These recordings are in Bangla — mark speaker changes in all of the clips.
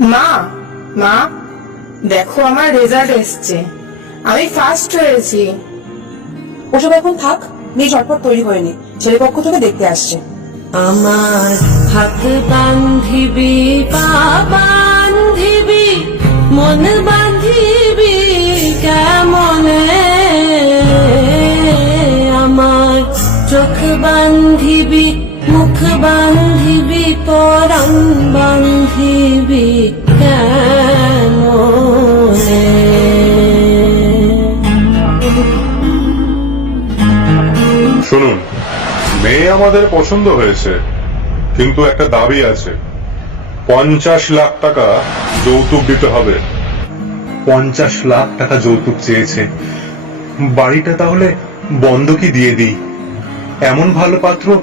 Speaker 1: মা মা, দেখো আমার রেজাল্ট এসছে। আমি ফার্স্ট হয়েছি।
Speaker 2: ওসব এখন থাক, নিয়ে ঝটপট তৈরি হয়নি ছেলে পক্ষ থেকে দেখতে আসছে।
Speaker 3: আমার হাত বান্ধিবি বান্ধিবি কেমনে?
Speaker 4: শুনুন মেয়ে আমাদের পছন্দ হয়েছে কিন্তু একটা দাবি আছে। পঞ্চাশ লাখ টাকা যৌতুক দিতে হবে। পঞ্চাশ লাখ টাকা যৌতুক চেয়েছে। বাড়িটা তাহলে বন্ধকি দিয়ে দিই। এমন ভালো পাত্র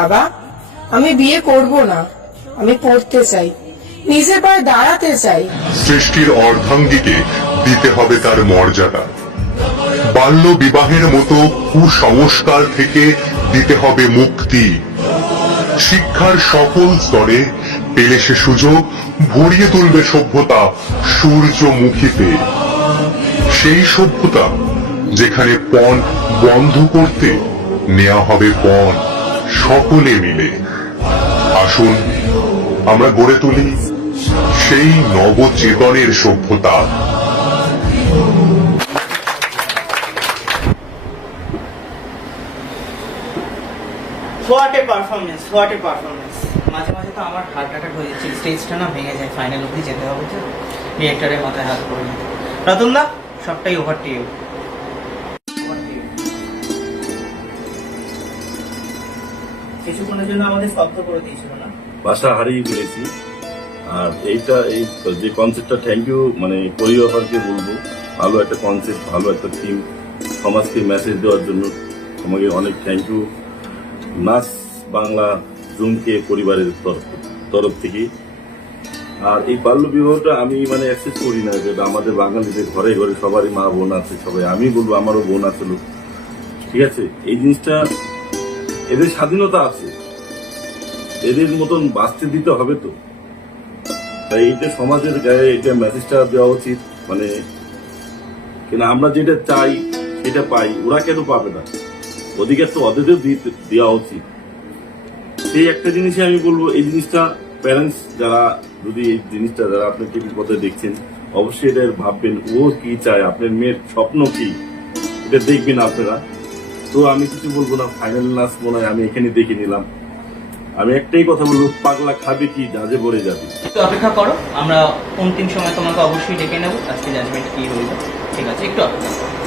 Speaker 1: বাবা, আমি বিয়ে করব না। আমি পড়তে চাই, নিজের পায়ে দাঁড়াতে চাই।
Speaker 4: সৃষ্টির অর্ধাঙ্গীকে দিতে হবে তার মর্যাদা। বাল্য বিবাহের মতো কুসংস্কার থেকে দিতে হবে মুক্তি। শিক্ষার সকল স্তরে পেলে সে সুযোগ, ভরিয়ে তুলবে সভ্যতা সূর্যমুখীতে। সেই সভ্যতা যেখানে পণ বন্ধ করতে নেওয়া হবে পণ। সকলে মিলে। আসুন, আমরা গড়ে তুলি সেই নবচেতনের সভ্যতা।
Speaker 5: What performance what a performance মাঝে মাঝে তো আমার হার্ট অ্যাটাক হয়ে যাচ্ছে স্টেজটা না ভেঙে যায় ফাইনাল অবধি যেতে হবে তো। ডিরেক্টরের মাথায় হাত পড়ে যেতে রতন দা সবটাই ওভার টু
Speaker 6: ভাষা হারিয়ে ফেলেছি। আর এইটা, এই যে কনসেপ্টটা থ্যাংক ইউ মানে কোরিওগ্রাফারকে বলব, ভালো একটা কনসেপ্ট ভালো একটা থিম সমাজকে মেসেজ দেওয়ার জন্য তোমাকে অনেক থ্যাংক ইউ নাচ বাংলা, জুমকে পরিবারের তরফ তরফ থেকে। আর এই বাল্য বিবাহটা আমি মানে অ্যাক্সেস করি না যেটা আমাদের বাঙালিদের ঘরে ঘরে সবারই মা বোন আছে, সবাই। আমি বলব আমারও বোন আছে ঠিক আছে? এই জিনিসটা এদের স্বাধীনতা আছে। এদের মতন বাঁচতে দিতে হবে তো। তাই এইটা সমাজের গায়ে এটা মেসেজটা দেওয়া উচিত। মানে কিনা আমরা যেটা চাই, সেটা পাই। ওরা কেন পাবে না? অধিকার তো ওদেরও দিতে- দেওয়া উচিত। সেই একটা জিনিসই আমি বলব, এই জিনিসটা প্যারেন্টস যারা, যদি এই জিনিসটা যারা আপনি টিভির পথে দেখছেন, অবশ্যই এটা ভাববেন, ও কি চায়? আপনার মেয়ের স্বপ্ন কি? এটা দেখবেন আপনারা। তো আমি কিছু বলব না ফাইনাল নাচ মনে হয় আমি এখানে দেখে নিলাম। আমি একটাই কথা বলব, পাগলা খাবে কি, জাজে পড়ে যাবে।
Speaker 5: একটু অপেক্ষা করো, আমরা অন্তিম সময় তোমাকে অবশ্যই ডেকে নেব, আজকে জাজমেন্ট কি হয়ে যাবে ঠিক আছে, একটু অপেক্ষা